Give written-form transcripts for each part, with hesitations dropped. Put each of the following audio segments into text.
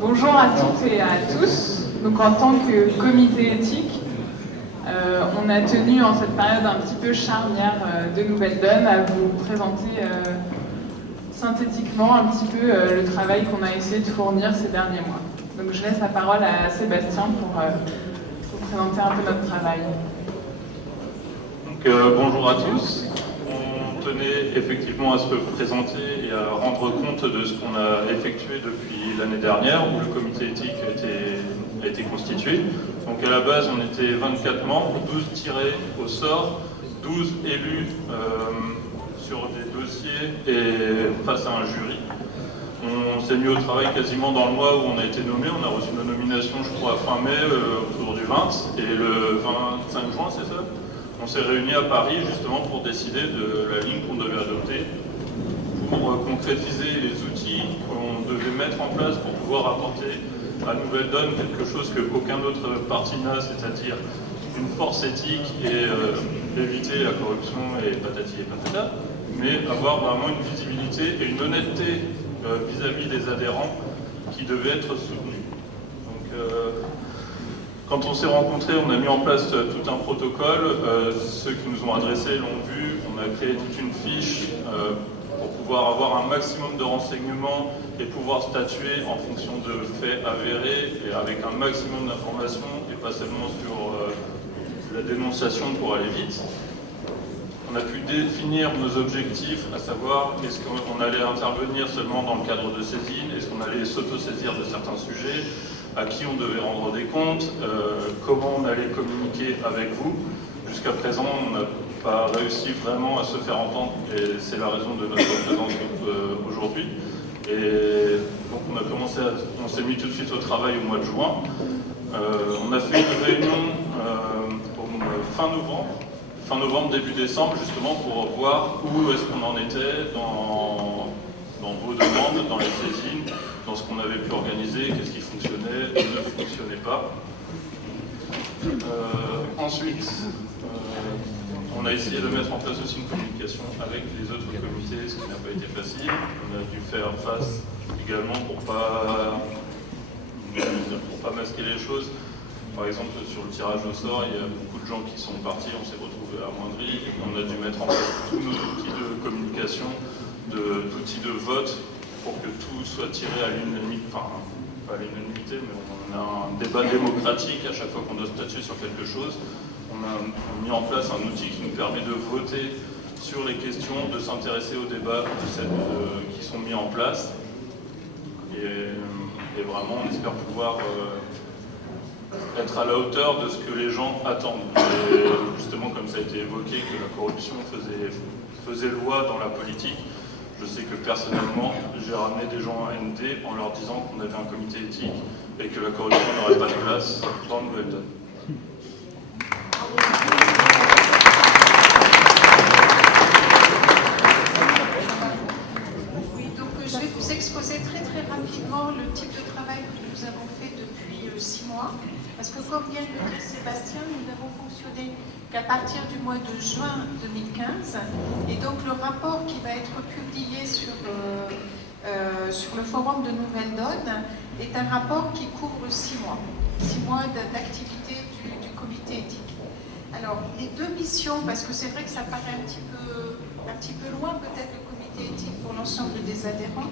Bonjour à toutes et à tous. Donc en tant que comité éthique, on a tenu en cette période un petit peu charnière de Nouvelle Donne à vous présenter synthétiquement un petit peu le travail qu'on a essayé de fournir ces derniers mois. Donc je laisse la parole à Sébastien pour vous présenter un peu notre travail. Donc, bonjour à tous. On tenait effectivement à se présenter et à rendre compte de ce qu'on a effectué depuis l'année dernière où le comité éthique a été constitué. Donc à la base on était 24 membres, 12 tirés au sort, 12 élus sur des dossiers et face à un jury. On s'est mis au travail quasiment dans le mois où on a été nommé. On a reçu nos nominations, je crois, fin mai, autour du 20, et le 25 juin, c'est ça ? On s'est réunis à Paris justement pour décider de la ligne qu'on devait adopter, pour concrétiser les outils qu'on devait mettre en place pour pouvoir apporter à Nouvelle Donne quelque chose qu'aucun autre parti n'a, c'est-à-dire une force éthique et éviter la corruption et patati et patata, mais avoir vraiment une visibilité et une honnêteté vis-à-vis des adhérents qui devaient être soutenus. Donc, quand on s'est rencontrés, on a mis en place tout un protocole. Ceux qui nous ont adressés l'ont vu. On a créé toute une fiche pour pouvoir avoir un maximum de renseignements et pouvoir statuer en fonction de faits avérés et avec un maximum d'informations et pas seulement sur la dénonciation pour aller vite. On a pu définir nos objectifs, à savoir est-ce qu'on allait intervenir seulement dans le cadre de saisine, est-ce qu'on allait s'autosaisir de certains sujets, à qui on devait rendre des comptes, comment on allait communiquer avec vous. Jusqu'à présent, on n'a pas réussi vraiment à se faire entendre et c'est la raison de notre présence aujourd'hui. Et donc on s'est mis tout de suite au travail au mois de juin. On a fait une réunion fin novembre, début décembre, justement pour voir où est-ce qu'on en était dans vos demandes, dans les saisines, dans ce qu'on avait pu organiser, qu'est-ce qui fonctionnait et ne fonctionnait pas. Ensuite, on a essayé de mettre en place aussi une communication avec les autres comités, ce qui n'a pas été facile. On a dû faire face également pour pas masquer les choses. Par exemple, sur le tirage au sort, il y a beaucoup de gens qui sont partis, on s'est retrouvés amoindris. On a dû mettre en place tous nos outils de communication, d'outils de vote, pour que tout soit tiré à l'unanimité, enfin, pas à l'unanimité, mais on a un débat démocratique à chaque fois qu'on doit statuer sur quelque chose. On a mis en place un outil qui nous permet de voter sur les questions, de s'intéresser aux débats qui sont mis en place. Et vraiment, on espère pouvoir être à la hauteur de ce que les gens attendent. Et justement, comme ça a été évoqué, que la corruption faisait loi dans la politique, je sais que personnellement, j'ai ramené des gens à ND en leur disant qu'on avait un comité éthique et que la corruption n'aurait pas de place dans Nouvelle Donne. Oui, donc je vais vous exposer très rapidement le type de travail que nous avons fait depuis 6 mois. Parce que comme vient de le dire Sébastien, nous n'avons fonctionné qu'à partir du mois de juin 2015. Et donc le rapport qui va être publié sur le forum de Nouvelle Donne est un rapport qui couvre 6 mois. 6 mois d'activité du comité éthique. Alors les deux missions, parce que c'est vrai que ça paraît un petit peu loin peut-être le comité éthique pour l'ensemble des adhérents,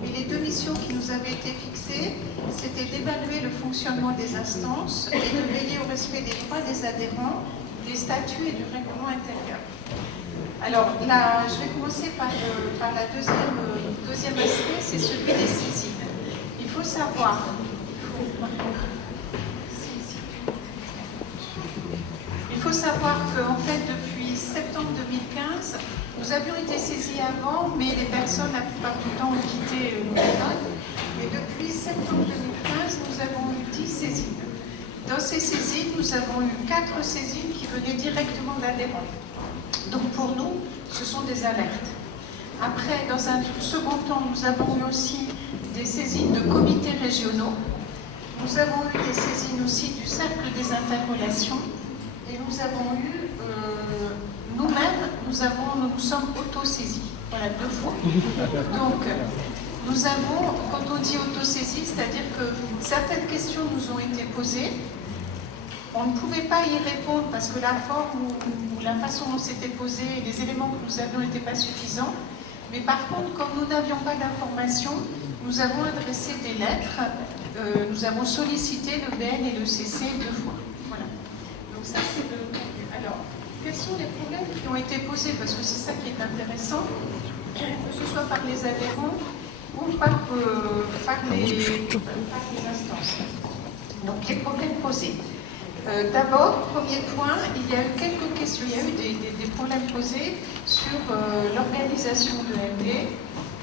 mais les deux missions qui nous avaient été fixées, c'était d'évaluer le fonctionnement des instances et de veiller au respect des droits des adhérents, des statuts et du règlement intérieur. Alors là, je vais commencer par la deuxième aspect, c'est celui des saisines. Il faut savoir, qu'en fait, depuis septembre 2015, nous avions été saisis avant, mais les personnes, la plupart du temps, ont quitté Nouvelle Donne. Et depuis septembre 2015, nous avons eu 10 saisines. Dans ces saisines, nous avons eu 4 saisines qui venaient directement d'adhérents. Donc pour nous, ce sont des alertes. Après, dans un second temps, nous avons eu aussi des saisines de comités régionaux. Nous avons eu des saisines aussi du cercle des interrelations. Et nous avons eu, nous-mêmes, nous nous sommes auto-saisis. Voilà, 2 fois. Donc, nous avons, quand on dit autosaisie, c'est-à-dire que questions nous ont été posées. On ne pouvait pas y répondre parce que la forme ou la façon dont c'était posé, les éléments que nous avions n'étaient pas suffisants. Mais par contre, comme nous n'avions pas d'informations, nous avons adressé des lettres, nous avons sollicité le BN et le CC 2 fois. Voilà. Donc ça, c'est le contenu. Alors, quels sont les problèmes qui ont été posés? Parce que c'est ça qui est intéressant, que ce soit par les adhérents ou par les instances. Donc, les problèmes posés. D'abord, premier point, il y a eu quelques questions, il y a eu des problèmes posés sur l'organisation de l'AMD,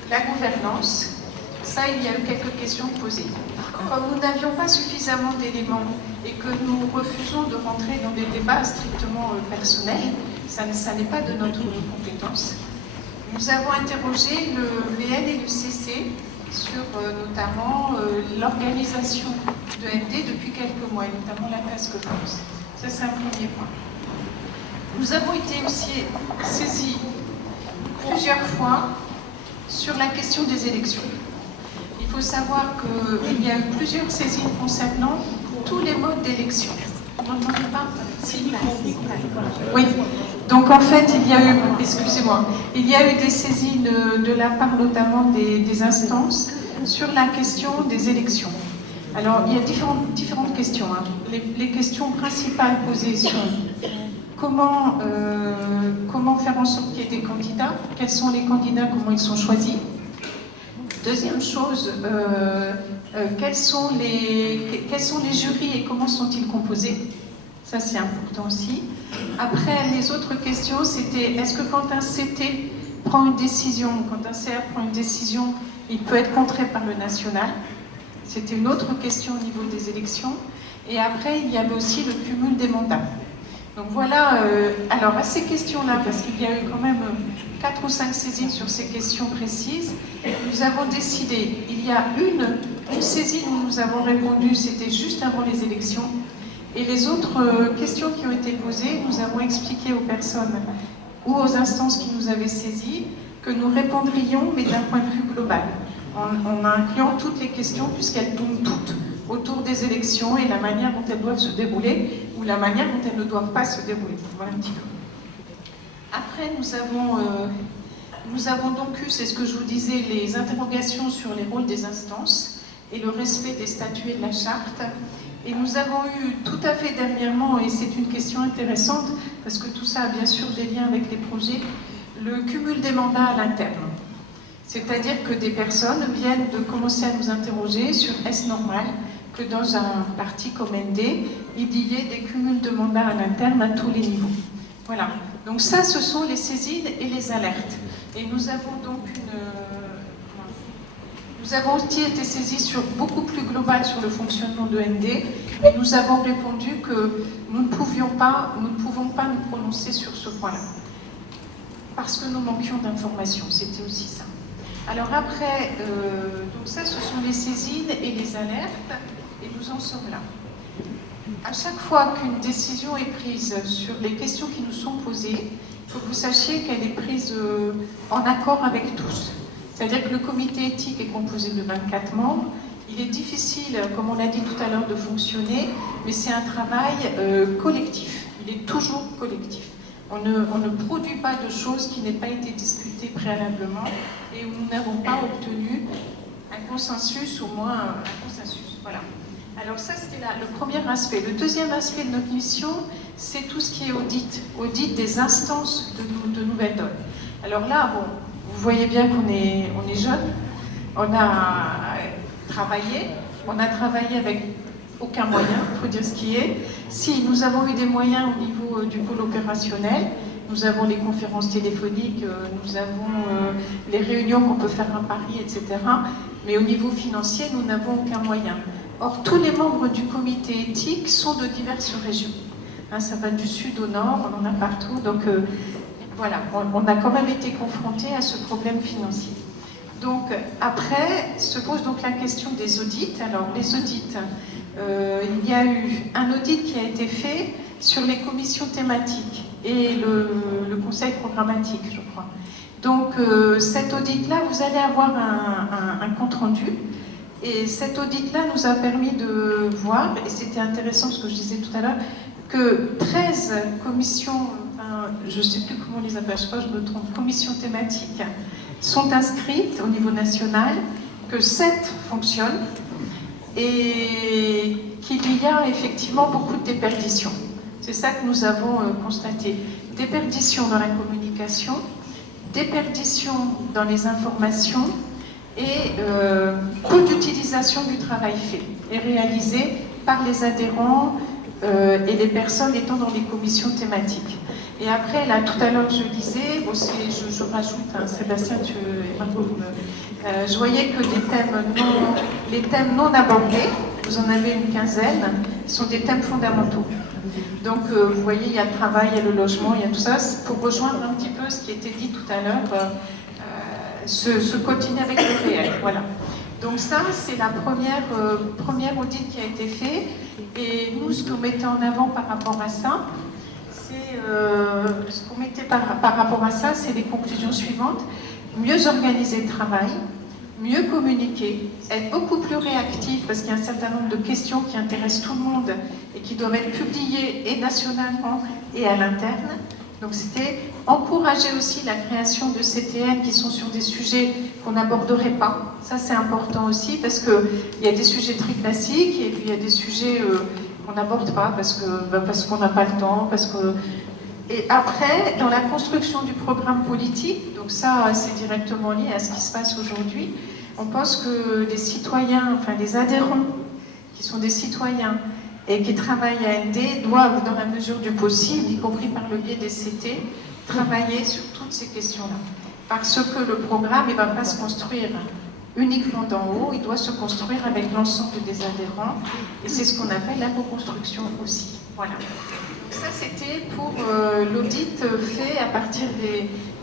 la gouvernance. Ça, il y a eu quelques questions posées. Comme nous n'avions pas suffisamment d'éléments et que nous refusons de rentrer dans des débats strictement personnels, ça n'est pas de notre compétence. Nous avons interrogé le VN et le CC sur notamment l'organisation de MD depuis quelques mois, et notamment la task force. Ça, c'est un premier point. Nous avons été aussi saisis plusieurs fois sur la question des élections. Il faut savoir qu'il y a eu plusieurs saisines concernant tous les modes d'élection. Vous n'entendez pas? Oui. Donc en fait, il y a eu, excusez-moi, il y a eu des saisines de la part notamment des instances sur la question des élections. Alors, il y a différentes questions. Hein. Les questions principales posées sont comment faire en sorte qu'il y ait des candidats, quels sont les candidats, comment ils sont choisis. Deuxième chose, quels sont les jurys et comment sont-ils composés? Ça, c'est important aussi. Après, les autres questions, c'était est-ce que quand un CT prend une décision, quand un CR prend une décision, il peut être contré par le national? C'était une autre question au niveau des élections. Et après, il y avait aussi le cumul des mandats. Donc voilà, alors à ces questions-là, parce qu'il y a eu quand même 4 ou 5 saisines sur ces questions précises, nous avons décidé, il y a une saisine où nous avons répondu, c'était juste avant les élections. Et les autres questions qui ont été posées, nous avons expliqué aux personnes ou aux instances qui nous avaient saisies que nous répondrions, mais d'un point de vue global, en incluant toutes les questions, puisqu'elles tournent toutes autour des élections et la manière dont elles doivent se dérouler, ou la manière dont elles ne doivent pas se dérouler. Voilà un petit peu. Après, nous avons donc eu, c'est ce que je vous disais, les interrogations sur les rôles des instances et le respect des statuts et de la charte. Et nous avons eu tout à fait dernièrement, et c'est une question intéressante, parce que tout ça a bien sûr des liens avec les projets, le cumul des mandats à l'interne. C'est-à-dire que des personnes viennent de commencer à nous interroger sur est-ce normal que dans un parti comme ND, il y ait des cumuls de mandats à l'interne à tous les niveaux. Voilà. Donc ça, ce sont les saisines et les alertes. Et nous avons donc Nous avons aussi été saisis sur beaucoup plus global sur le fonctionnement de ND, et nous avons répondu que nous ne pouvons pas nous prononcer sur ce point-là. Parce que nous manquions d'informations, c'était aussi ça. Alors après, donc ça, ce sont les saisines et les alertes, et nous en sommes là. À chaque fois qu'une décision est prise sur les questions qui nous sont posées, il faut que vous sachiez qu'elle est prise en accord avec tous. C'est-à-dire que le comité éthique est composé de 24 membres. Il est difficile, comme on l'a dit tout à l'heure, de fonctionner, mais c'est un travail collectif. Il est toujours collectif. On ne produit pas de choses qui n'aient pas été discutées préalablement et où nous n'avons pas obtenu un consensus, au moins un consensus. Voilà. Alors ça, c'était le premier aspect. Le deuxième aspect de notre mission, c'est tout ce qui est audit des instances de nouvelles donnes. Alors là, bon, vous voyez bien qu'on est jeune, on a travaillé avec aucun moyen, il faut dire ce qui est. Si, nous avons eu des moyens au niveau du pôle opérationnel, nous avons les conférences téléphoniques, nous avons les réunions qu'on peut faire à Paris, etc. Mais au niveau financier, nous n'avons aucun moyen. Or, tous les membres du comité éthique sont de diverses régions. Hein, ça va du sud au nord, on en a partout. Donc voilà, on a quand même été confrontés à ce problème financier. Donc après, se pose donc la question des audits. Alors les audits, il y a eu un audit qui a été fait sur les commissions thématiques et le conseil programmatique, je crois. Donc cet audit-là, vous allez avoir un compte-rendu Et cet audit-là nous a permis de voir, et c'était intéressant ce que je disais tout à l'heure, que 13 commissions, enfin, je ne sais plus comment on les appelle, je crois que je me trompe, commissions thématiques sont inscrites au niveau national, que 7 fonctionnent, et qu'il y a effectivement beaucoup de déperditions. C'est ça que nous avons constaté. Déperditions dans la communication, déperditions dans les informations et peu d'utilisation du travail fait et réalisé par les adhérents et les personnes étant dans les commissions thématiques. Et après, là, tout à l'heure, je disais, bon, je rajoute, hein, Sébastien, je voyais que les thèmes non abordés, vous en avez une quinzaine, sont des thèmes fondamentaux. Donc, vous voyez, il y a le travail, il y a le logement, il y a tout ça, pour rejoindre un petit peu ce qui était dit tout à l'heure, se continuer avec le réel, voilà. Donc ça, c'est la première audit qui a été fait, et nous, ce qu'on mettait en avant par rapport à ça, c'est les conclusions suivantes. Mieux organiser le travail, mieux communiquer, être beaucoup plus réactif parce qu'il y a un certain nombre de questions qui intéressent tout le monde et qui doivent être publiées et nationalement et à l'interne. Donc c'était encourager aussi la création de CTN qui sont sur des sujets qu'on n'aborderait pas. Ça c'est important aussi parce qu'il y a des sujets très classiques et puis il y a des sujets qu'on n'aborde pas parce qu'on n'a pas le temps, Et après, dans la construction du programme politique, donc ça c'est directement lié à ce qui se passe aujourd'hui, on pense que les citoyens, enfin les adhérents, qui sont des citoyens et qui travaillent à ND, doivent, dans la mesure du possible, y compris par le biais des CT, travailler sur toutes ces questions-là. Parce que le programme ne va pas se construire uniquement d'en haut, il doit se construire avec l'ensemble des adhérents, et c'est ce qu'on appelle la co-construction aussi. Voilà. Ça, c'était pour l'audit fait à partir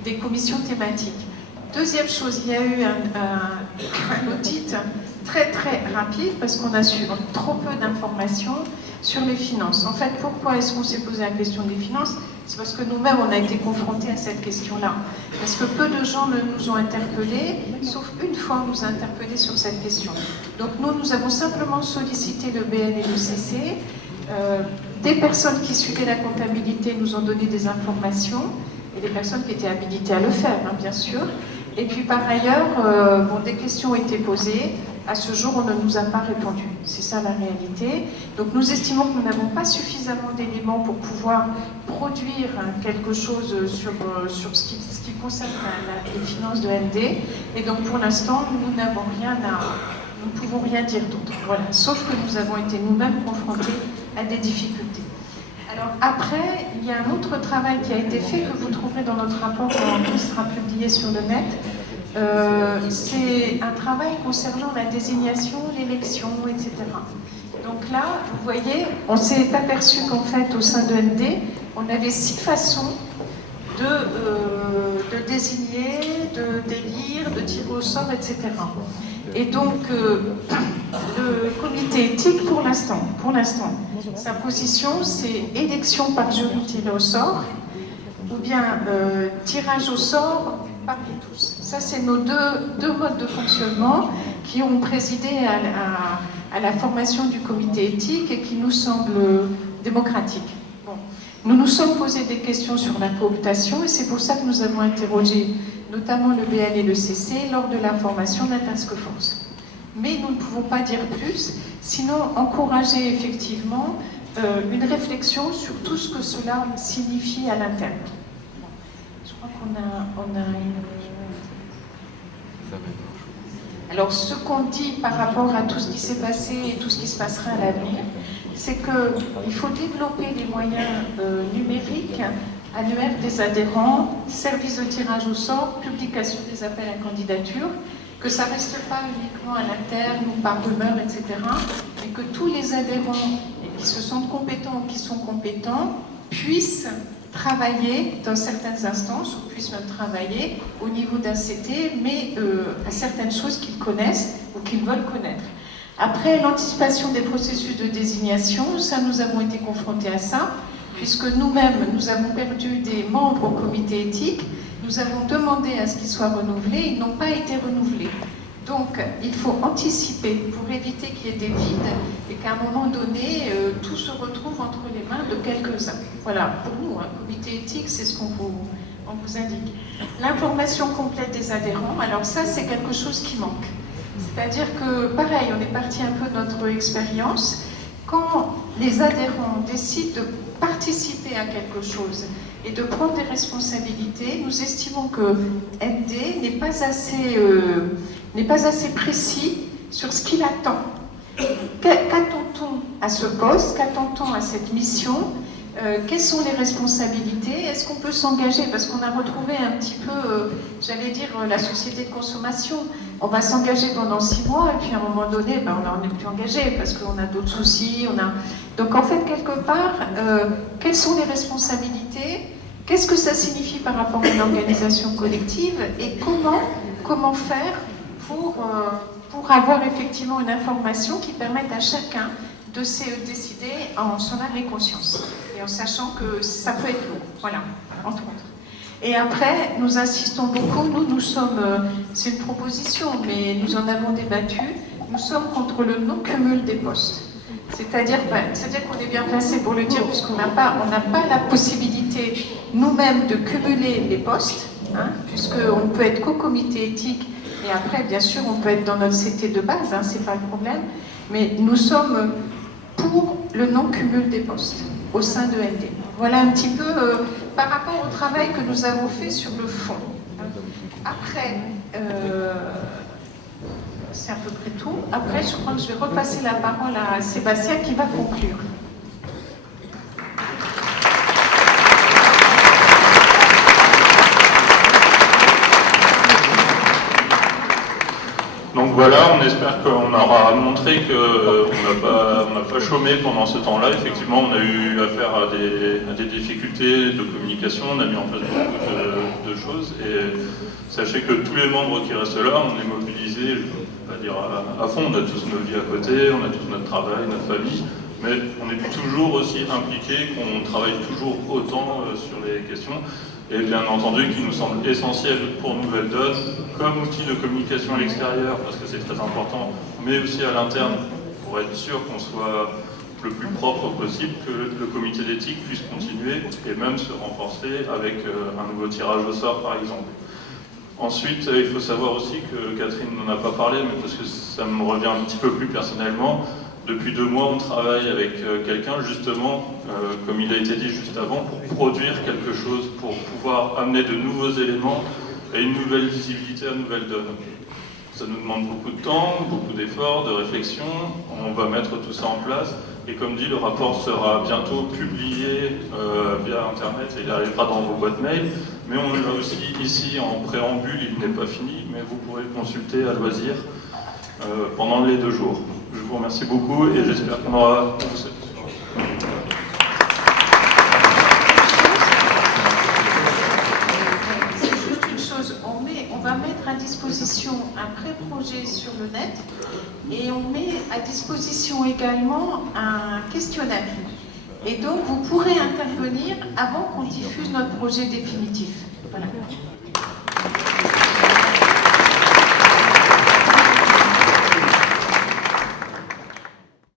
des commissions thématiques. Deuxième chose, il y a eu un audit très très rapide parce qu'on a su trop peu d'informations sur les finances. En fait, pourquoi est-ce qu'on s'est posé la question des finances? C'est parce que nous-mêmes, on a été confrontés à cette question-là. Parce que peu de gens nous ont interpellés, sauf une fois on nous a interpellés sur cette question. Donc nous avons simplement sollicité le BN et le CC. Des personnes qui suivaient la comptabilité nous ont donné des informations et des personnes qui étaient habilitées à le faire, hein, bien sûr. Et puis par ailleurs, des questions ont été posées. À ce jour, on ne nous a pas répondu. C'est ça la réalité. Donc nous estimons que nous n'avons pas suffisamment d'éléments pour pouvoir produire quelque chose sur ce qui concerne les finances de ND. Et donc pour l'instant, nous ne pouvons rien dire d'autre. Voilà. Sauf que nous avons été nous-mêmes confrontés à des difficultés. Alors après, il y a un autre travail qui a été fait que vous trouverez dans notre rapport qui sera publié sur le net. C'est un travail concernant la désignation, l'élection, etc. Donc là, vous voyez, on s'est aperçu qu'en fait, au sein de ND, on avait 6 façons de désigner, d'élire, de tirer au sort, etc. Et donc, le comité éthique, pour l'instant, sa position, c'est élection par jury tiré au sort, ou bien tirage au sort parmi tous. Ça, c'est nos deux modes de fonctionnement qui ont présidé à la formation du comité éthique et qui nous semblent démocratiques. Bon. Nous nous sommes posé des questions sur la cooptation et c'est pour ça que nous avons interrogé notamment le BN et le CC lors de la formation de la task force. Mais nous ne pouvons pas dire plus, sinon encourager effectivement une réflexion sur tout ce que cela signifie à l'interne. Je crois qu'on a une... Alors, ce qu'on dit par rapport à tout ce qui s'est passé et tout ce qui se passera à l'avenir, c'est qu'il faut développer les moyens numériques, annuaires des adhérents, service de tirage au sort, publication des appels à candidature, que ça ne reste pas uniquement à l'interne ou par rumeur, etc., mais que tous les adhérents qui se sentent compétents ou qui sont compétents puissent travailler dans certaines instances, ou puissent même travailler au niveau d'un CT, mais à certaines choses qu'ils connaissent ou qu'ils veulent connaître. Après, l'anticipation des processus de désignation, ça, nous avons été confrontés à ça, puisque nous-mêmes, nous avons perdu des membres au comité éthique, nous avons demandé à ce qu'ils soient renouvelés, ils n'ont pas été renouvelés. Donc, il faut anticiper pour éviter qu'il y ait des vides et qu'à un moment donné, tout se retrouve entre les mains de quelques-uns. Voilà, pour nous, un comité éthique, c'est ce qu'on vous indique. L'information complète des adhérents, alors ça, c'est quelque chose qui manque. C'est-à-dire que, pareil, on est parti un peu de notre expérience. Quand les adhérents décident de participer à quelque chose et de prendre des responsabilités, nous estimons que ND n'est pas assez précis sur ce qu'il attend. Qu'attend-on à ce poste? Qu'attend-on à cette mission? Quelles sont les responsabilités? Est-ce qu'on peut s'engager? Parce qu'on a retrouvé un petit peu, j'allais dire, la société de consommation. On va s'engager pendant 6 mois et puis à un moment donné, on n'en est plus engagé parce qu'on a d'autres soucis. Donc en fait, quelque part, quelles sont les responsabilités? Qu'est-ce que ça signifie par rapport à une organisation collective? Et comment faire pour avoir effectivement une information qui permette à chacun de se décider en son âme et conscience, et en sachant que ça peut être lourd, voilà, entre autres. Et après, nous insistons beaucoup, nous sommes, c'est une proposition, mais nous en avons débattu, nous sommes contre le non-cumul des postes. C'est-à-dire qu'on est bien placé pour le dire, puisqu'on n'a pas la possibilité nous-mêmes de cumuler les postes, hein, puisqu'on peut être qu'au comité éthique, et après, bien sûr, on peut être dans notre CT de base, hein, c'est pas le problème, mais nous sommes pour le non-cumul des postes au sein de ND. Voilà un petit peu par rapport au travail que nous avons fait sur le fond. Après, c'est à peu près tout. Après, je crois que je vais repasser la parole à Sébastien qui va conclure. Donc voilà, on espère qu'on aura montré qu'on n'a pas chômé pendant ce temps-là. Effectivement, on a eu affaire à des difficultés de communication, on a mis en place beaucoup de choses. Et sachez que tous les membres qui restent là, on est mobilisés, je ne vais pas dire à fond, on a tous nos vies à côté, on a tous notre travail, notre famille, mais on est toujours aussi impliqués, qu'on travaille toujours autant sur les questions. Et bien entendu, qui nous semble essentiel pour Nouvelle Donne, comme outil de communication à l'extérieur, parce que c'est très important, mais aussi à l'interne, pour être sûr qu'on soit le plus propre possible, que le comité d'éthique puisse continuer et même se renforcer avec un nouveau tirage au sort, par exemple. Ensuite, il faut savoir aussi que Catherine n'en a pas parlé, mais parce que ça me revient un petit peu plus personnellement. Depuis 2 mois, on travaille avec quelqu'un, justement, comme il a été dit juste avant, pour produire quelque chose, pour pouvoir amener de nouveaux éléments et une nouvelle visibilité à Nouvelle Donne. Ça nous demande beaucoup de temps, beaucoup d'efforts, de réflexion. On va mettre tout ça en place. Et comme dit, le rapport sera bientôt publié via Internet et il arrivera dans vos boîtes mail. Mais on l'a aussi ici en préambule, il n'est pas fini, mais vous pourrez le consulter à loisir pendant les 2 jours. Je vous remercie beaucoup et j'espère qu'on aura tout ça. C'est juste une chose, on va mettre à disposition un pré-projet sur le net et on met à disposition également un questionnaire. Et donc vous pourrez intervenir avant qu'on diffuse notre projet définitif. Voilà.